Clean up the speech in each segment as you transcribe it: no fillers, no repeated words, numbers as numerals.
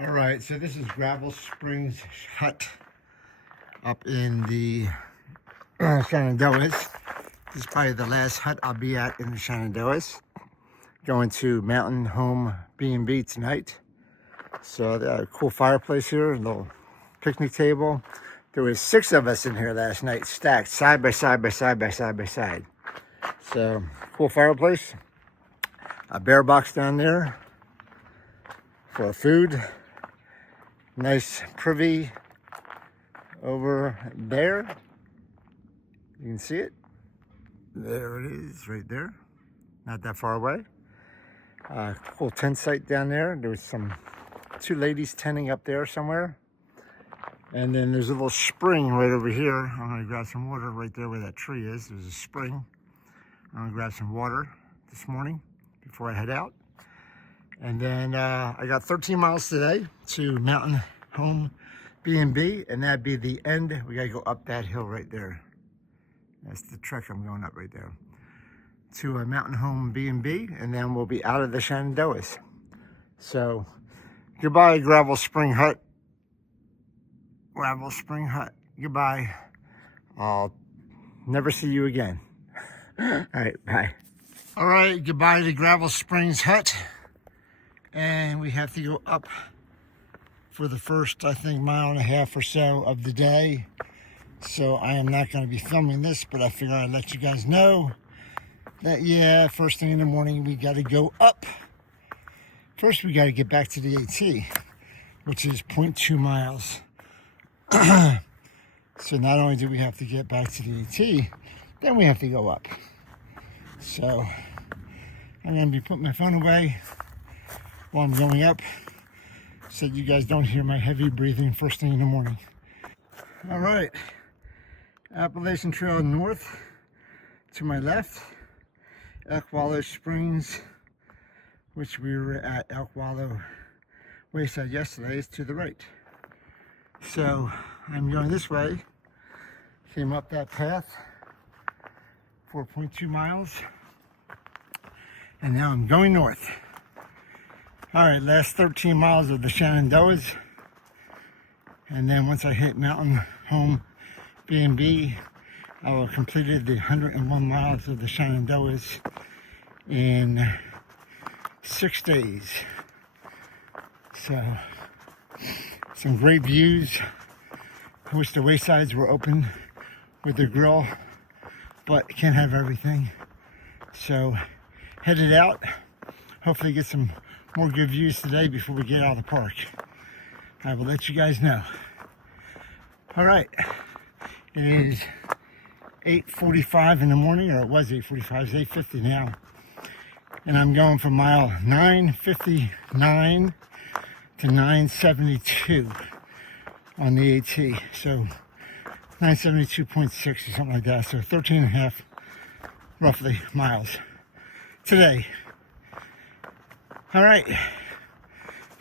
All right, so this is Gravel Springs Hut up in the Shenandoahs. This is probably the last hut I'll be at in the Shenandoahs. Going to Mountain Home B&B tonight. So they got a cool fireplace here, a little picnic table. There was 6 of us in here last night, stacked side by side by side by side by side. So cool fireplace. A bear box down there for food. Nice privy over there. You can see it. There it is, right there. Not that far away. Cool tent site down there. There was 2 ladies tenting up there somewhere. And then there's a little spring right over here. I'm gonna grab some water right there where that tree is. There's a spring. I'm gonna grab some water this morning before I head out. And then I got 13 miles today to Mountain Home B&B, and that'd be the end. We gotta go up that hill right there. That's the trek I'm going up right there. To a Mountain Home B&B, and then we'll be out of the Shenandoahs. So, goodbye, Gravel Spring Hut. Gravel Spring Hut, goodbye. I'll never see you again. All right, bye. All right, goodbye to Gravel Springs Hut. And we have to go up for the first, I think, mile and a half or so of the day. So I am not going to be filming this, but I figure I'd let you guys know that, yeah, first thing in the morning, we got to go up. First, we got to get back to the AT, which is 0.2 miles. So not only do we have to get back to the AT, then we have to go up. So I'm going to be putting my phone away while I'm going up, so you guys don't hear my heavy breathing first thing in the morning. All right, Appalachian Trail north to my left, Elk Wallow Springs, which we were at Elk Wallow Wayside yesterday, is to the right. So I'm going this way, came up that path, 4.2 miles, and now I'm going north. All right, last 13 miles of the Shenandoahs. And then once I hit Mountain Home B&B, I will have completed the 101 miles of the Shenandoahs in 6 days. So, some great views. I wish the waysides were open with the grill, but can't have everything. So, headed out. Hopefully get some more good views today before we get out of the park. I will let you guys know. All right, it is 8:45 in the morning, or it was 8:45, it's 8:50 now. And I'm going from mile 959 to 972 on the AT. So 972.6 or something like that. So 13 and a half, roughly, miles today. All right,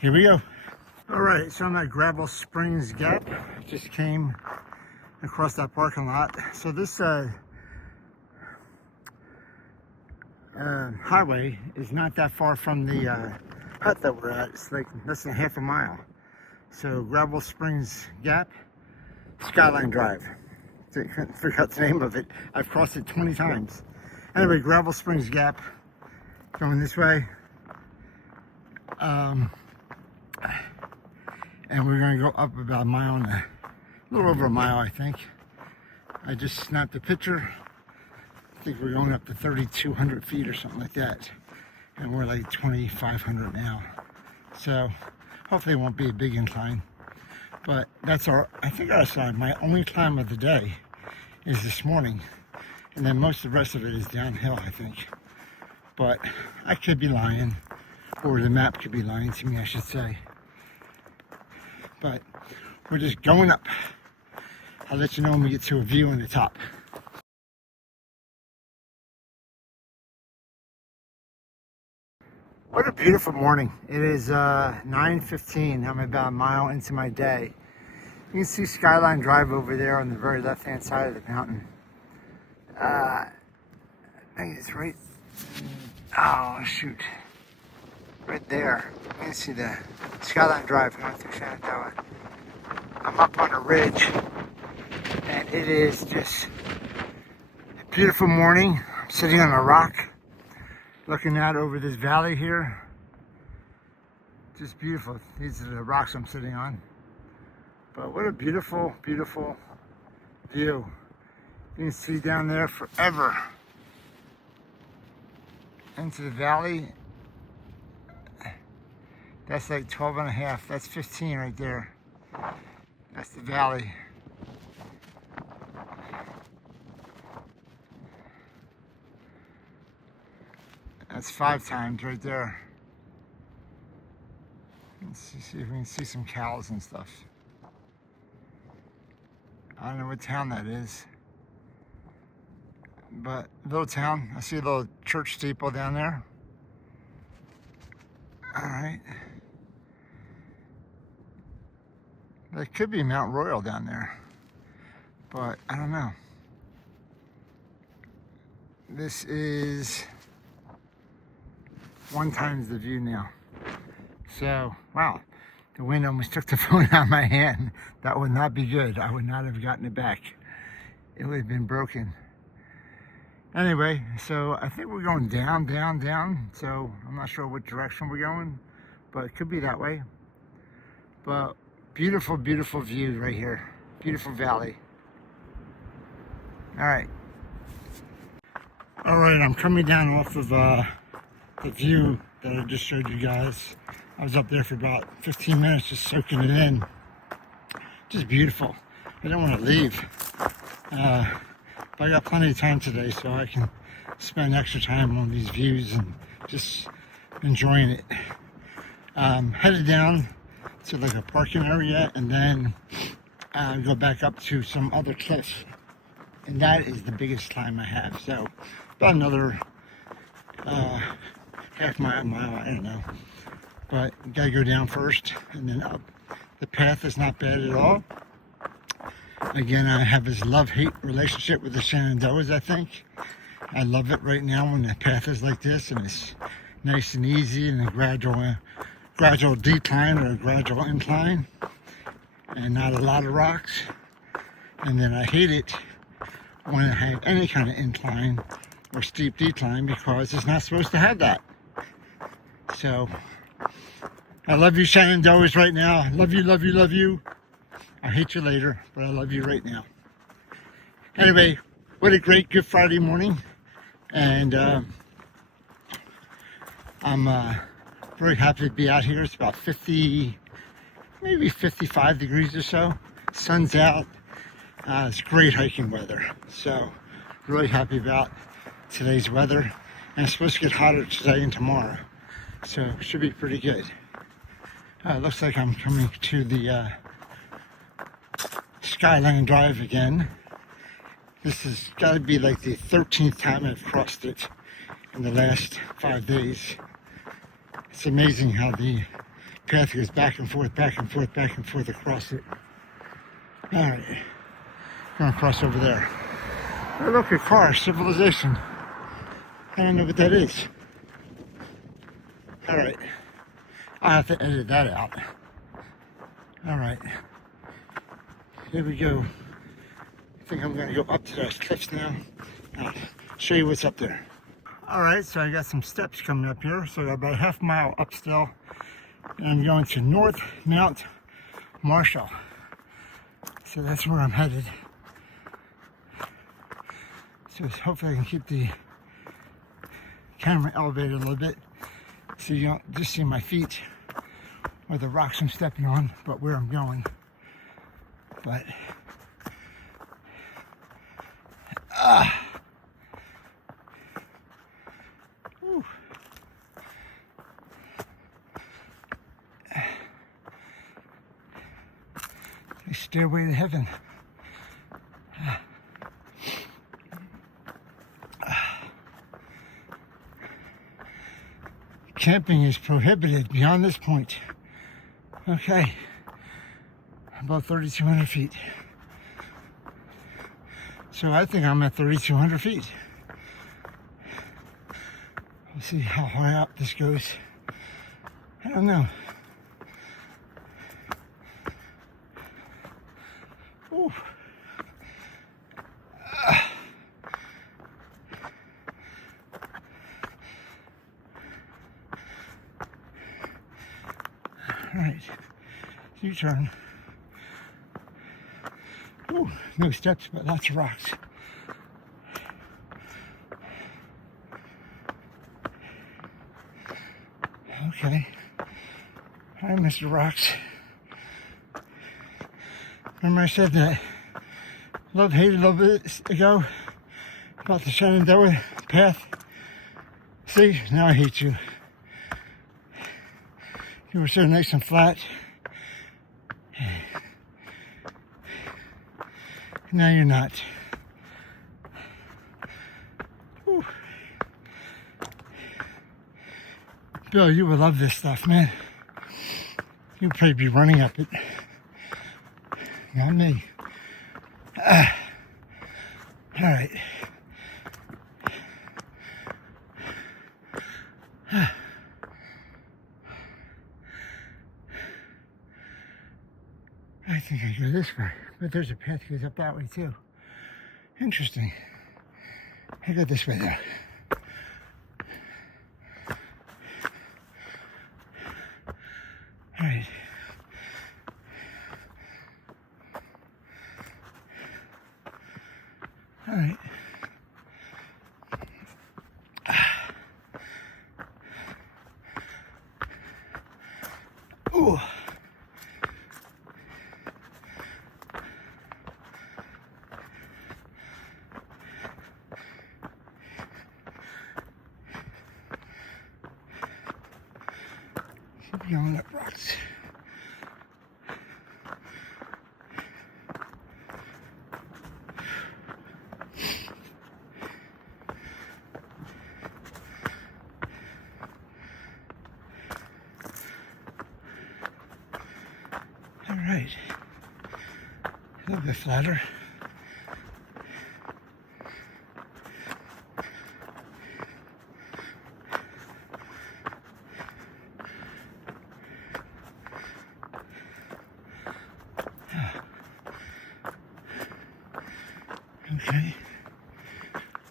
here we go. All right, so I'm at Gravel Springs Gap. Just came across that parking lot. So this highway is not that far from the hut that we're at. It's like less than half a mile. So Gravel Springs Gap, Skyline Drive. I couldn't figure out the name of it. I've crossed it 20 times. Anyway, Gravel Springs Gap, going this way. And we're going to go up about a mile and a little over a mile, I think. I just snapped a picture. I think we're going up to 3,200 feet or something like that. And we're like 2,500 now. So hopefully it won't be a big incline. But that's I think our side. My only climb of the day is this morning. And then most of the rest of it is downhill, I think. But I could be lying. Or the map could be lying to me, I should say. But we're just going up. I'll let you know when we get to a view on the top. What a beautiful morning. It is 9:15. I'm about a mile into my day. You can see Skyline Drive over there on the very left-hand side of the mountain. I think it's right. Oh, shoot. right there. You can see the Skyline Drive going through Shenandoah. I'm up on a ridge, and it is just a beautiful morning. I'm sitting on a rock, looking out over this valley here. Just beautiful. These are the rocks I'm sitting on. But what a beautiful, beautiful view. You can see down there forever into the valley. That's like 12 and a half. That's 15 right there. That's the valley. That's 5 times right there. Let's see if we can see some cows and stuff. I don't know what town that is, but little town. I see a little church steeple down there. All right. That could be Mount Royal down there, but I don't know. This is 1 times the view now. So, wow, the wind almost took the phone out of my hand. That would not be good. I would not have gotten it back. It would have been broken. Anyway, so I think we're going down, down, down. So I'm not sure what direction we're going, but it could be that way. But beautiful, beautiful view right here. Beautiful valley. All right. All right, I'm coming down off of the view that I just showed you guys. I was up there for about 15 minutes just soaking it in. Just beautiful. I don't want to leave. But I got plenty of time today, so I can spend extra time on these views and just enjoying it. Headed down to like a parking area and then go back up to some other cliff. And that is the biggest climb I have. So about another half mile, I don't know. But you gotta go down first and then up. The path is not bad at all. Again, I have this love-hate relationship with the Shenandoahs, I think. I love it right now when the path is like this and it's nice and easy and a gradual decline or a gradual incline and not a lot of rocks. And then I hate it when I have any kind of incline or steep decline because it's not supposed to have that. So, I love you Shenandoahs right now. Love you, love you, love you. I'll hate you later, but I love you right now. Anyway, what a great Good Friday morning. And I'm very happy to be out here. It's about 50, maybe 55 degrees or so. Sun's out. It's great hiking weather. So, really happy about today's weather. And it's supposed to get hotter today and tomorrow. So, it should be pretty good. It looks like I'm coming to the Skyline Drive again. This has got to be like the 13th time I've crossed it in the last 5 days. It's amazing how the path goes back and forth, back and forth, back and forth across it. All right, I'm gonna cross over there. Oh, look, a car, civilization. I don't know what that is. All right, I'll have to edit that out. All right. Here we go. I think I'm going to go up to those cliffs now. I'll show you what's up there. All right, so I got some steps coming up here. So I got about a half mile up still. And I'm going to North Mount Marshall. So that's where I'm headed. So hopefully I can keep the camera elevated a little bit so you don't just see my feet or the rocks I'm stepping on, but where I'm going. But stairway to heaven. Camping is prohibited beyond this point. Okay, about 3,200 feet. So I think I'm at 3,200 feet. We'll see how high up this goes. I don't know. Ooh. All right, U-turn. Ooh, no steps, but lots of rocks. Okay. Hi, Mr. Rocks. Remember I said that love-hate a little bit ago about the Shenandoah path? See, now I hate you. You were so nice and flat. Now you're not. Whew. Bill, you would love this stuff, man. You'd probably be running up it. Not me. All right. I think I go this way, but there's a path that goes up that way too. Interesting. I go this way though. All right. All right. Ooh. Keep going up rocks. All right, a little bit flatter. Okay,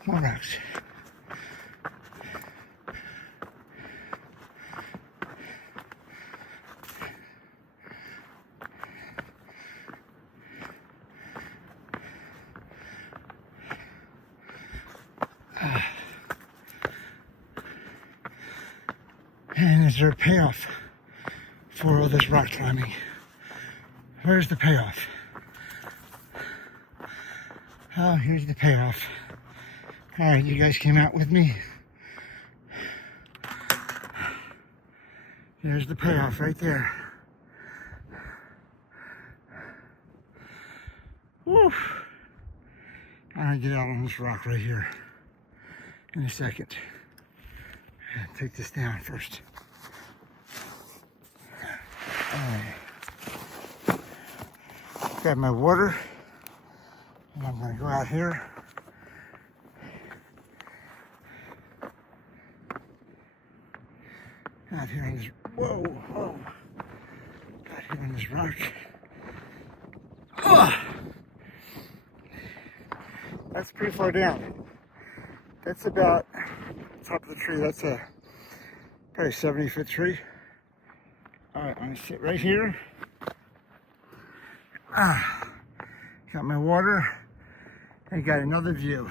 more rocks. And is there a payoff for all this rock climbing? Where's the payoff? Oh, here's the payoff. All right, you guys came out with me. There's the payoff right there. Woo! I'm gonna get out on this rock right here in a second. Take this down first. All right. Grab my water. And I'm gonna go out here. Out here on this, whoa. Out here on this rock. Oh! That's pretty far down. That's about top of the tree. That's a probably 70-foot tree. All right, I'm gonna sit right here. Got my water. I got another view.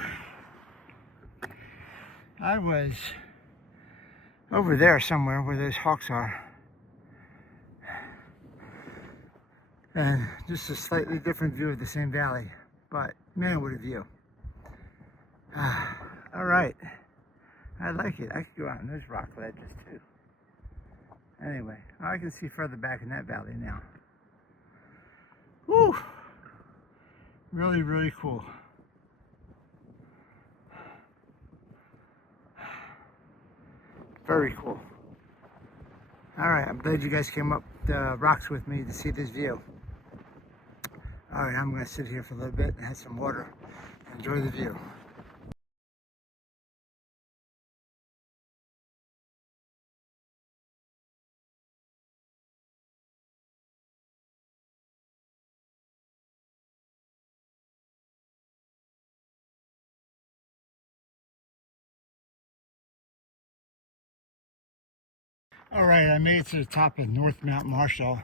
I was over there somewhere where those hawks are. And just a slightly different view of the same valley. But man, what a view. All right. I like it. I could go out on those rock ledges too. Anyway, I can see further back in that valley now. Woo! Really, really cool. Very cool. All right, I'm glad you guys came up the rocks with me to see this view. All right, I'm gonna sit here for a little bit and have some water. Enjoy the view. All right, I made it to the top of North Mount Marshall.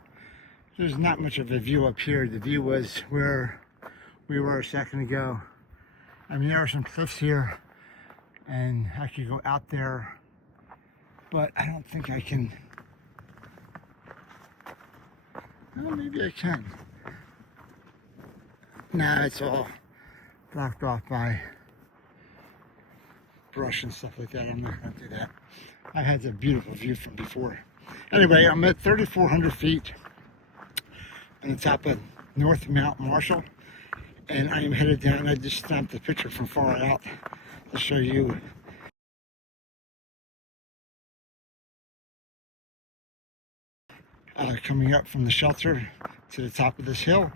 There's not much of a view up here. The view was where we were a second ago. I mean, there are some cliffs here, and I could go out there, but I don't think I can. Well, maybe I can. Nah, it's all blocked off by brush and stuff like that. I'm not going to do that. I had a beautiful view from before. Anyway, I'm at 3,400 feet on the top of North Mount Marshall, and I am headed down. I just snapped the picture from far out to show you. Coming up from the shelter to the top of this hill.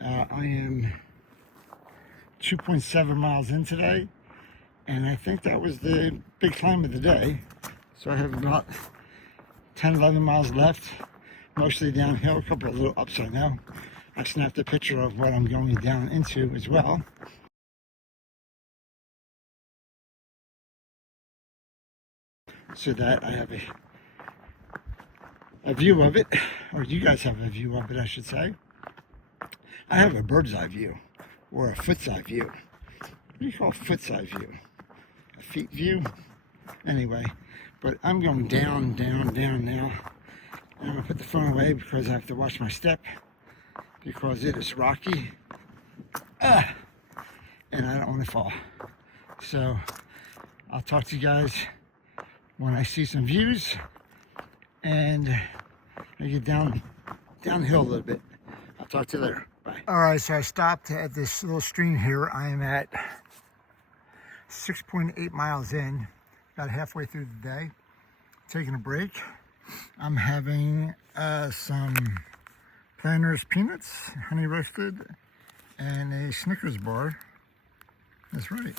I am 2.7 miles in today, and I think that was the big climb of the day. So I have about 10, 11 miles left, mostly downhill, a couple of little ups I know. I snapped a picture of what I'm going down into as well. So that I have a view of it, or you guys have a view of it, I should say. I have a bird's eye view, or a foot's eye view. What do you call a foot's eye view? A feet view? Anyway, but I'm going down, down, down now. And I'm going to put the phone away because I have to watch my step, because it is rocky. And I don't want to fall. So I'll talk to you guys when I see some views, and I get downhill a little bit. I'll talk to you later. Bye. All right, so I stopped at this little stream here. I am at 6.8 miles in, about halfway through the day. Taking a break. I'm having some Planters peanuts, honey roasted, and a Snickers bar. That's right.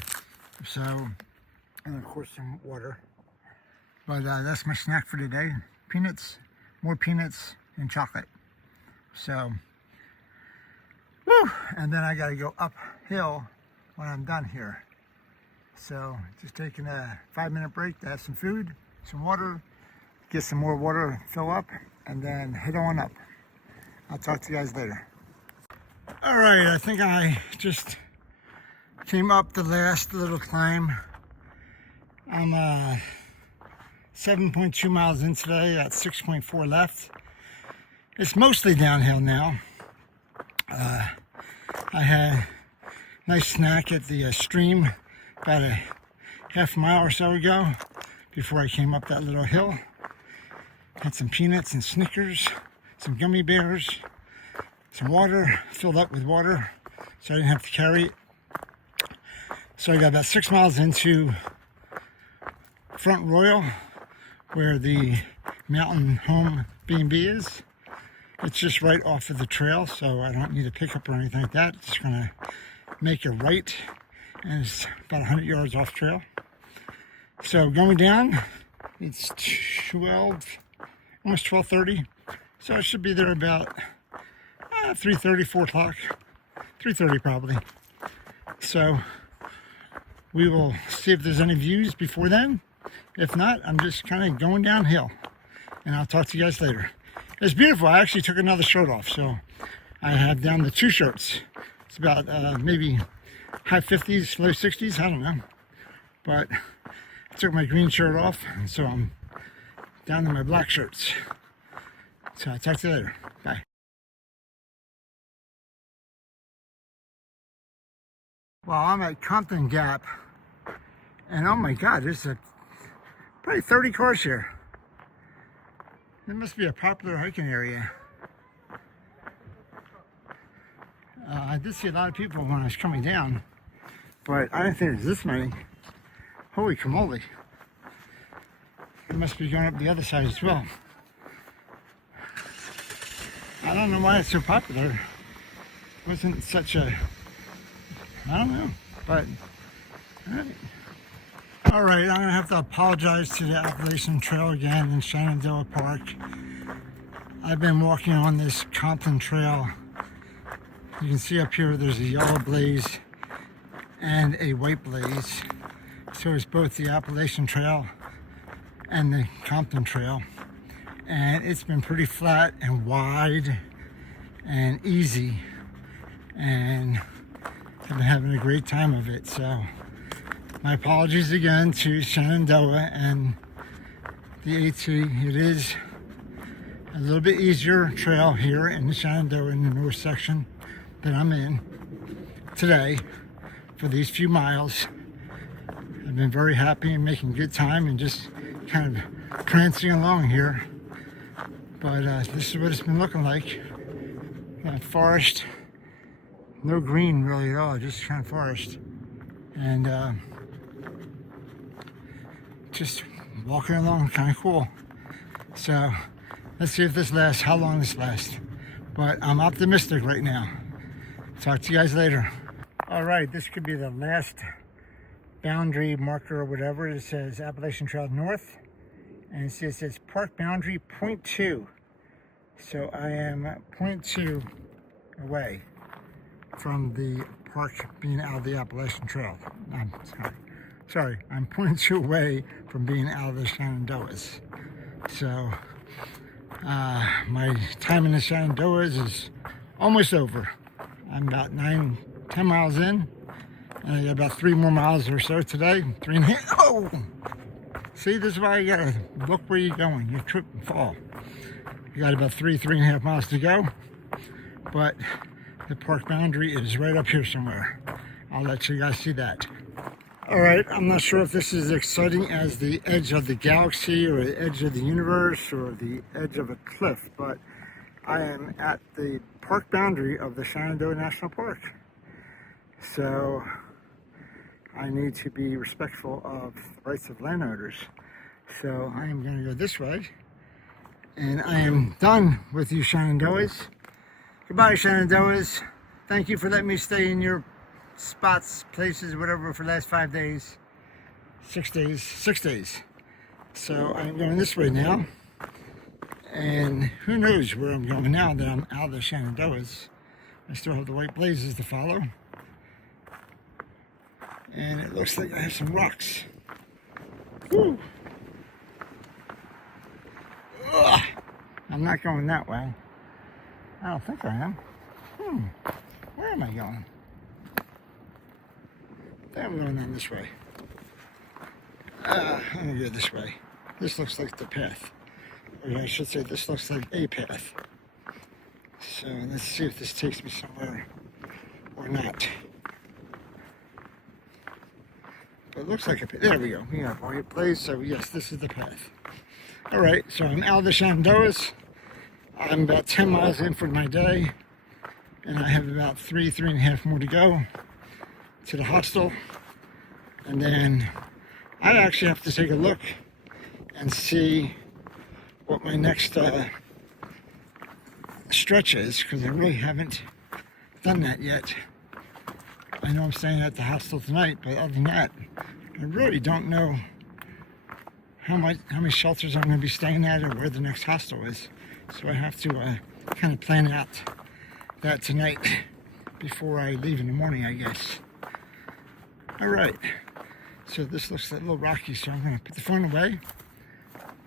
So, and of course some water. But that's my snack for today. Peanuts, more peanuts, and chocolate. So, woo! And then I got to go uphill when I'm done here. So, just taking a 5-minute break to have some food, some water, get some more water, fill up, and then head on up. I'll talk to you guys later. All right, I think I just came up the last little climb. I'm 7.2 miles in today, got 6.4 left. It's mostly downhill now. I had a nice snack at the stream about a half mile or so ago before I came up that little hill. Had some peanuts and Snickers, some gummy bears, some water, filled up with water so I didn't have to carry it. So I got about 6 miles into Front Royal, where the mountain home B&B is. It's just right off of the trail, so I don't need a pickup or anything like that. Just gonna make a right, and it's about 100 yards off trail. So going down, it's 12, almost 12:30. So I should be there about 3:30, 4 o'clock, 3:30 probably. So we will see if there's any views before then. If not, I'm just kind of going downhill, and I'll talk to you guys later. It's beautiful. I actually took another shirt off, so I have down the 2 shirts. It's about maybe high 50s, low 60s, I don't know. But I took my green shirt off, and so I'm down to my black shirts. So I'll talk to you later. Bye. Well, I'm at Compton Gap, and oh my God, there's probably 30 cars here. It must be a popular hiking area. I did see a lot of people when I was coming down, but I didn't think there's this many. Holy camole. It must be going up the other side as well. I don't know why it's so popular. It wasn't such a, I don't know, but all right. All right, I'm gonna have to apologize to the Appalachian Trail again in Shenandoah Park. I've been walking on this Compton Trail. You can see up here there's a yellow blaze and a white blaze. So it's both the Appalachian Trail and the Compton Trail. and it's been pretty flat and wide and easy, and I've been having a great time of it. So my apologies again to Shenandoah and the AT. It is a little bit easier trail here in the Shenandoah in the north section that I'm in today for these few miles. I've been very happy and making good time and just kind of prancing along here. But this is what it's been looking like. Forest, no green really at all, just kind of forest. And just walking along, kind of cool. So let's see if this lasts, how long this lasts. But I'm optimistic right now. Talk to you guys later. All right, this could be the last boundary marker or whatever. It says Appalachian Trail North, and it says park boundary 0.2. So I am 0.2 away from the park being out of the Appalachian Trail. I'm sorry, I'm 0.2 away from being out of the Shenandoahs. So my time in the Shenandoahs is almost over. I'm about 10 miles in, and I got about 3 more miles or so today. 3.5. Oh! See, this is why you gotta look where you're going. You trip and fall. You got about 3.5 miles to go, but the park boundary is right up here somewhere. I'll let you guys see that. All right, I'm not sure if this is as exciting as the edge of the galaxy or the edge of the universe or the edge of a cliff, but I am at the park boundary of the Shenandoah National Park. So I need to be respectful of the rights of landowners. So I am going to go this way. And I am done with you Shenandoahs. Goodbye Shenandoahs. Thank you for letting me stay in your spots, places, whatever for the last 5 days. 6 days. 6 days. So I'm going this way now. And who knows where I'm going now that I'm out of the Shenandoahs. I still have the white blazes to follow. And it looks like I have some rocks. Woo! Ugh. I'm not going that way. I don't think I am. Where am I going? I think I'm going down this way. I'm going to go this way. This looks like the path. Or I should say, this looks like a path. So let's see if this takes me somewhere or not. But it looks like a path. There we go. We got a white place. So yes, this is the path. All right, so I'm out of the Shenandoahs. I'm about 10 miles in for my day, and I have about 3.5 more to go to the hostel. And then I actually have to take a look and see what my next stretch is, because I really haven't done that yet. I know I'm staying at the hostel tonight, but other than that, I really don't know how many shelters I'm going to be staying at or where the next hostel is. So I have to kind of plan out that tonight before I leave in the morning, I guess. All right. So this looks a little rocky, so I'm going to put the phone away.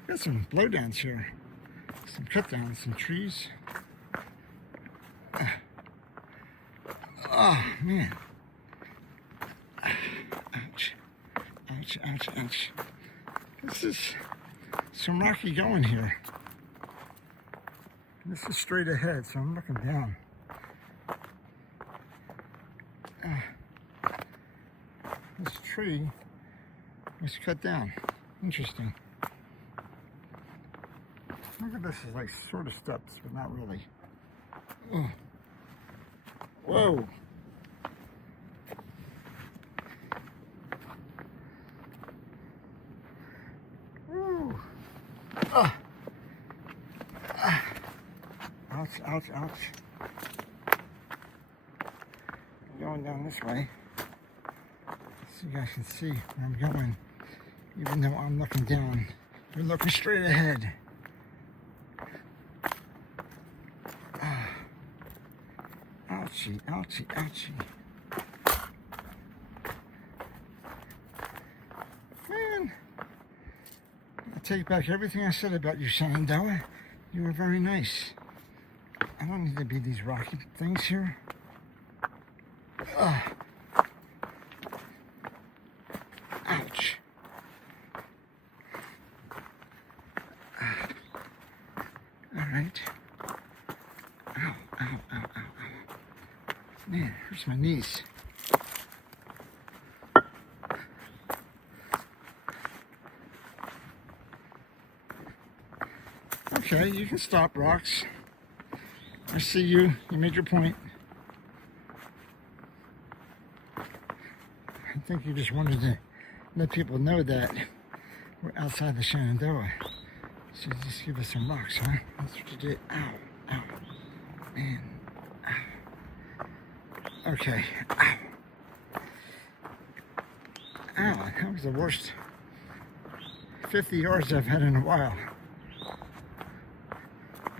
Got some blowdowns here. Some cut downs, some trees. Oh, man. Ouch. Ouch, ouch, ouch. This is some rocky going here. This is straight ahead, so I'm looking down. This tree was cut down. Interesting. Look at this, is like sort of steps, but not really. Ugh. Whoa. Woo. Ouch, ouch, ouch. I'm going down this way so you guys can see where I'm going. Even though I'm looking down, you're looking straight ahead. Ouchie, ouchie, ouchie. Man, take back everything I said about you, Shenandoah. You were very nice. I don't need to be these rocky things here. Ugh. Ouch. All right. Ow, ow, ow, ow, ow. Man, it hurts my knees. Okay, you can stop, rocks. I see you. You made your point. I think you just wanted to let people know that we're outside the Shenandoah. So just give us some rocks, huh? That's what you did. Ow, ow. Man. Ow. Okay. Ow. Ow, that was the worst 50 yards I've had in a while.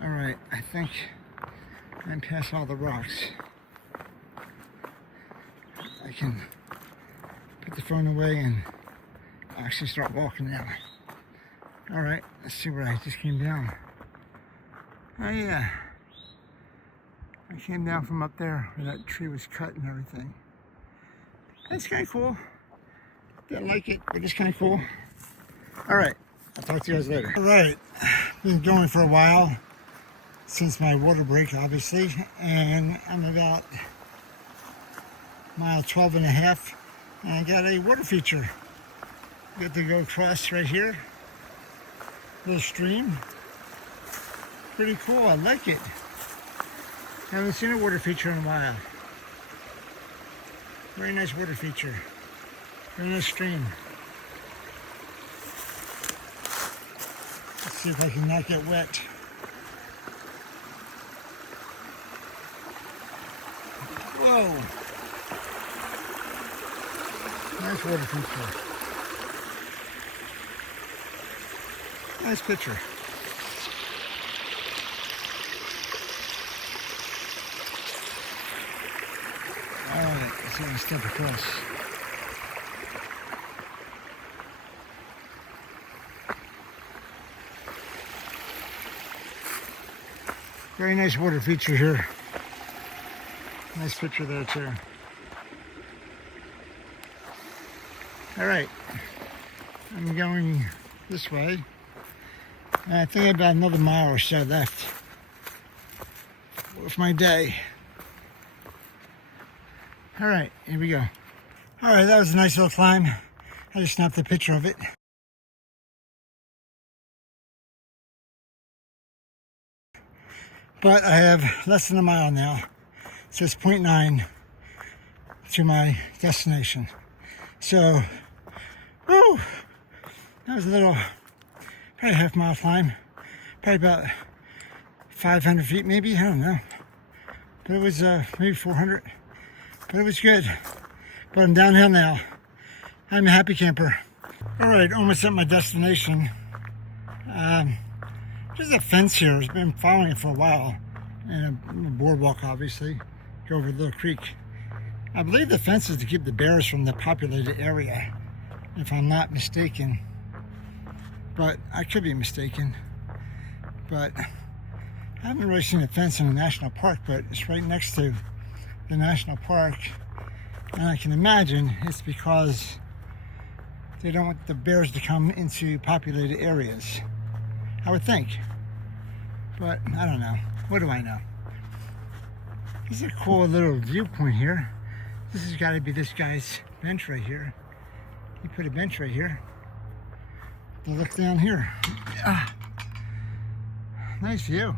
All right, I think I'm past all the rocks. I can put the phone away and actually start walking now. All right, let's see where I just came down. Oh yeah, I came down from up there where that tree was cut and everything. That's kind of cool. Didn't like it, but it's kind of cool. All right, I'll talk to you guys later. All right, been going for a while. Since my water break, obviously, and I'm about mile 12 and a half, and I got a water feature. Get to go across right here, little stream. Pretty cool, I like it. Haven't seen a water feature in a while. Very nice water feature. Very nice stream. Let's see if I can not get wet. Whoa! Nice water feature. Nice picture. Alright, let's see if I can step across. Very nice water feature here. Nice picture there too. All right, I'm going this way. And I think about another mile or so left with my day. All right, here we go. All right, that was a nice little climb. I just snapped a picture of it. But I have less than a mile now. So it's 0.9 to my destination. So, woo, that was a little, probably a half-mile climb. Probably about 500 feet maybe, I don't know. But it was maybe 400. But it was good. But I'm downhill now. I'm a happy camper. All right, almost at my destination. There's a fence here. I've been following it for a while. And a boardwalk, obviously. Go over the little creek. I believe the fence is to keep the bears from the populated area, if I'm not mistaken. But I could be mistaken. But I haven't really seen a fence in a national park, but it's right next to the national park. And I can imagine it's because they don't want the bears to come into populated areas. I would think. But I don't know. What do I know? This is a cool little viewpoint here. This has got to be this guy's bench right here. He put a bench right here. To look down here. Ah, nice view.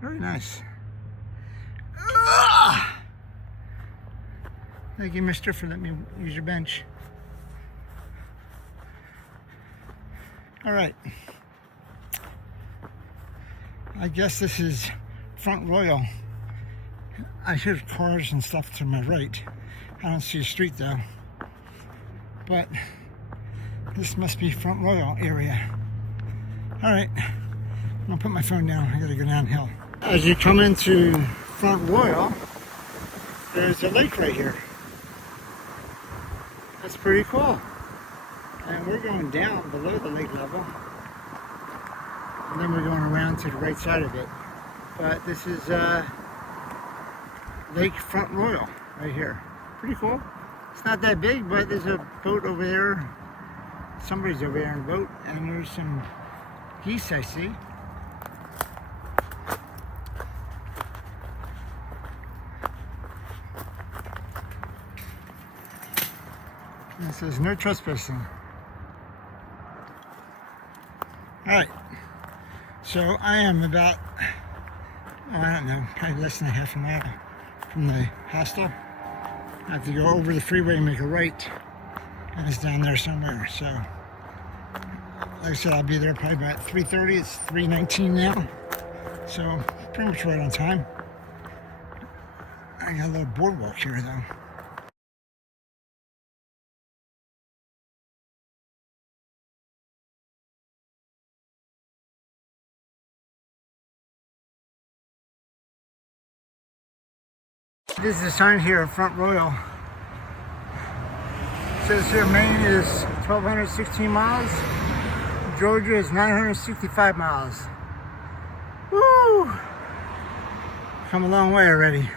Very nice. Ah! Thank you, mister, for letting me use your bench. All right. I guess this is Front Royal. I hear cars and stuff to my right. I don't see a street though. But this must be Front Royal area. All right, I'm gonna put my phone down. I gotta go downhill. As you come into Front Royal, there's a lake right here. That's pretty cool. And we're going down below the lake level. And then we're going around to the right side of it. But this is Lake Front Royal right here. Pretty cool. It's not that big, but there's a boat over there. Somebody's over there in a boat, and there's some geese I see. And it says no trespassing. Alright, so I am about, I don't know, probably less than a half a mile from the hostel. I have to go over the freeway and make a right, and it's down there somewhere. So, like I said, I'll be there probably about 3:30. It's 3:19 now, so pretty much right on time. I got a little boardwalk here though. This is a sign here at Front Royal. It says here Maine is 1,216 miles. Georgia is 965 miles. Woo! Come a long way already.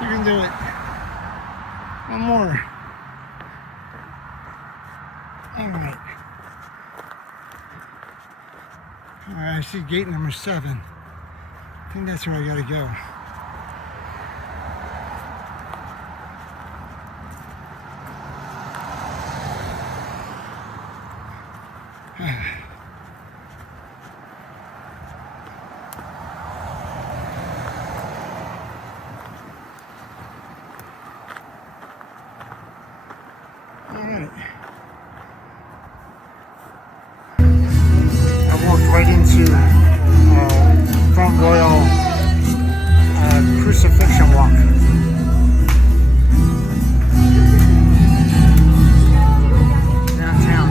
You can do it. One more. Alright. Alright, I see gate number 7. I think that's where I gotta go. Alright. I walked right into Front Royal Crucifixion Walk. Downtown.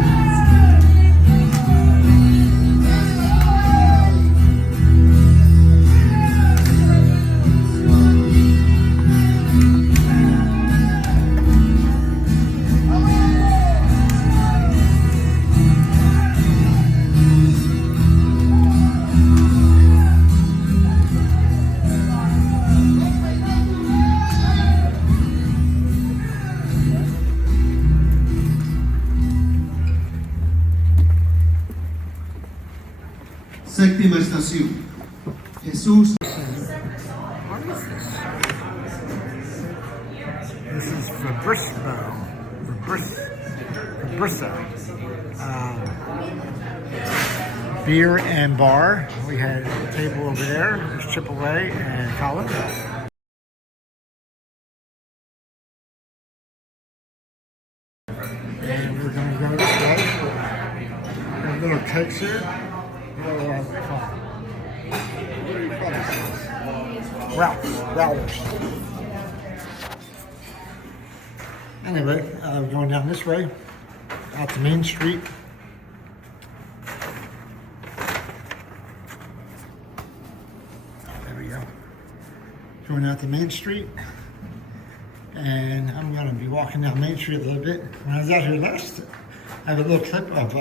Séptima estación. Jesús. What is this? This is Fabrissa. Beer and bar. We had a table over there. There's Chipaway and Colin. And we're going to go this way. There's little kegs here. Ralph's. Anyway, going down this way, out to Main Street. There we go. Going out to Main Street. And I'm going to be walking down Main Street a little bit. When I was out here last, I have a little clip of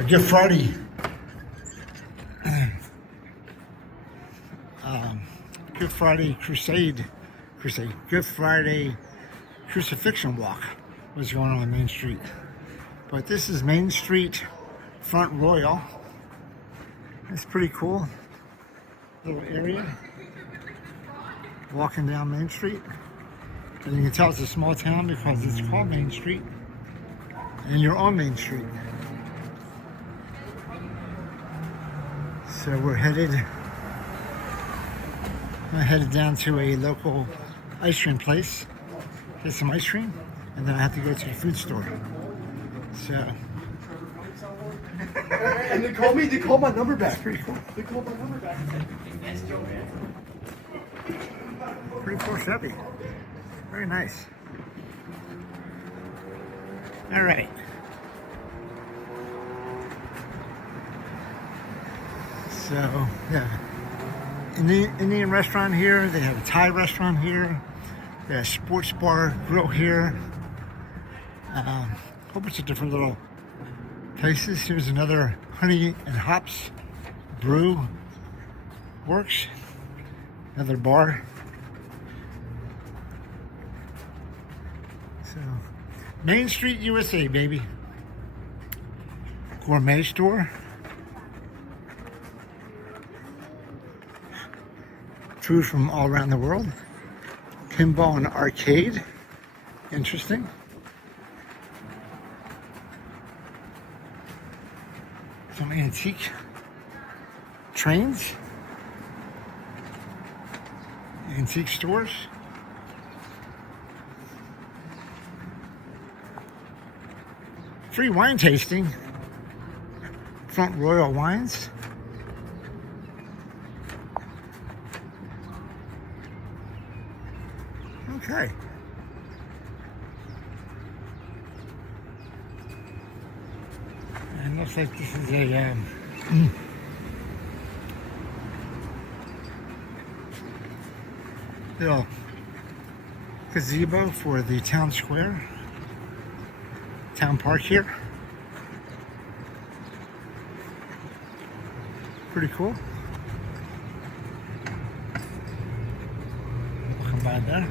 a Good Friday Good Friday Crucifixion Walk was going on Main Street. But this is Main Street Front Royal. It's pretty cool little area. Walking down Main Street. And you can tell it's a small town because it's called Main Street. And you're on Main Street. So we're headed down to a local ice cream place, get some ice cream, and then I have to go to the food store. So. And they called my number back. Pretty cool. They called my number back. Pretty cool Chevy. Very nice. All right. So, yeah. Indian restaurant here. They have a Thai restaurant here. They have a sports bar grill here. A whole bunch of different little places. Here's another honey and hops brew works. Another bar. So, Main Street, USA, baby. Gourmet store. Food from all around the world. Pinball and arcade. Interesting. Some antique trains. Antique stores. Free wine tasting. Front Royal Wines. Okay. And looks like this is a little gazebo for the town square, town park here. Pretty cool. We'll come by there.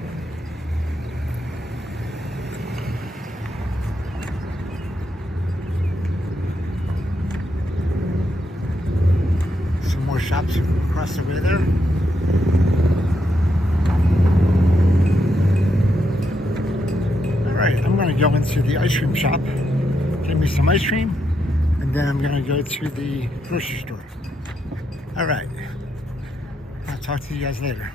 Some more shops across the way there. Alright, I'm going to go into the ice cream shop, get me some ice cream, and then I'm going to go to the grocery store. Alright, I'll talk to you guys later.